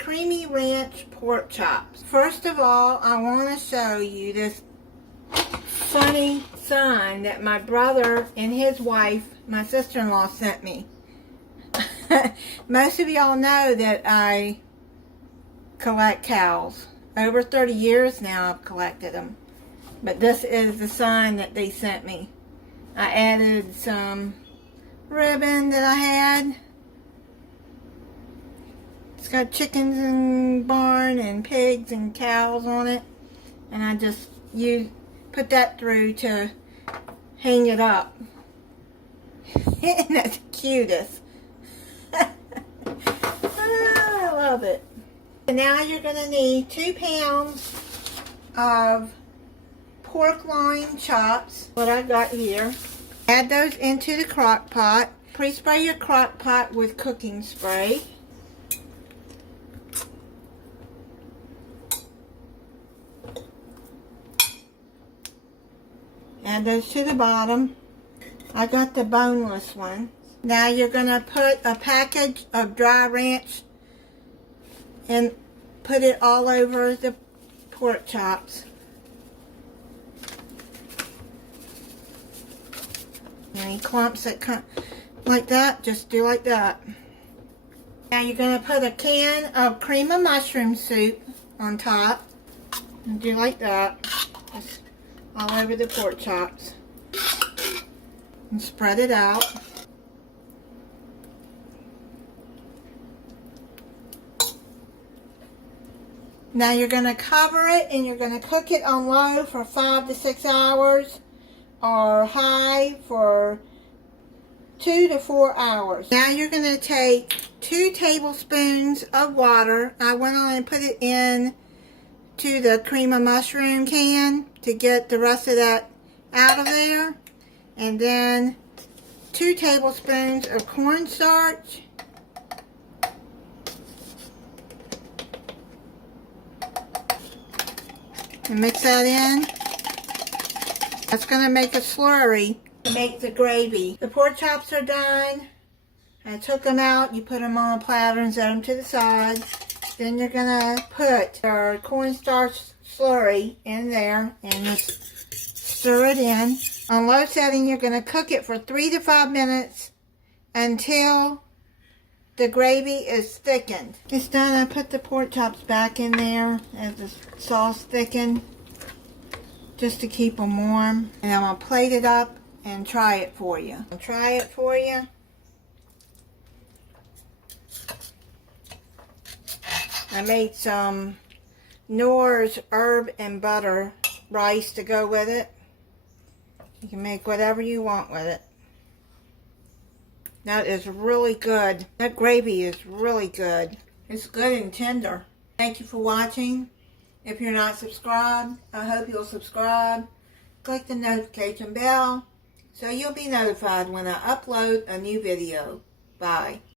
creamy ranch pork chops. First of all, I want to show you this funny sign that my brother and his wife, my sister-in-law, sent me. Most of y'all know that I collect cows. Over 30 years now I've collected them. But this is the sign that they sent me. I added some ribbon that I had. It's got chickens in the barn and pigs and cows on it. And I just put that through to hang it up. Isn't that the cutest? I love it. And now you're going to need 2 pounds of pork loin chops, what I got here. Add those into the crock pot. Pre-spray your crock pot with cooking spray. Add those to the bottom. I got the boneless one. Now you're going to put a package of dry ranch and put it all over the pork chops. Any clumps that come like that, just do like that. Now you're going to put a can of cream of mushroom soup on top. And do like that. Just all over the pork chops. And spread it out. Now you're going to cover it and you're going to cook it on low for 5 to 6 hours or high for 2 to 4 hours. Now you're going to take 2 tablespoons of water. I went on and put it in to the cream of mushroom can to get the rest of that out of there. And then 2 tablespoons of cornstarch. And mix that in. That's going to make a slurry to make the gravy. The pork chops are done. I took them out. You put them on a platter and set them to the side. Then you're going to put your cornstarch slurry in there and just stir it in. On low setting, you're going to cook it for 3 to 5 minutes until the gravy is thickened. It's done. I put the pork chops back in there as the sauce thickened just to keep them warm. And I'm going to plate it up and try it for you. I'll try it for you. I made some Knorr's herb and butter rice to go with it. You can make whatever you want with it. That is really good. That gravy is really good. It's good and tender. Thank you for watching. If you're not subscribed, I hope you'll subscribe. Click the notification bell so you'll be notified when I upload a new video. Bye.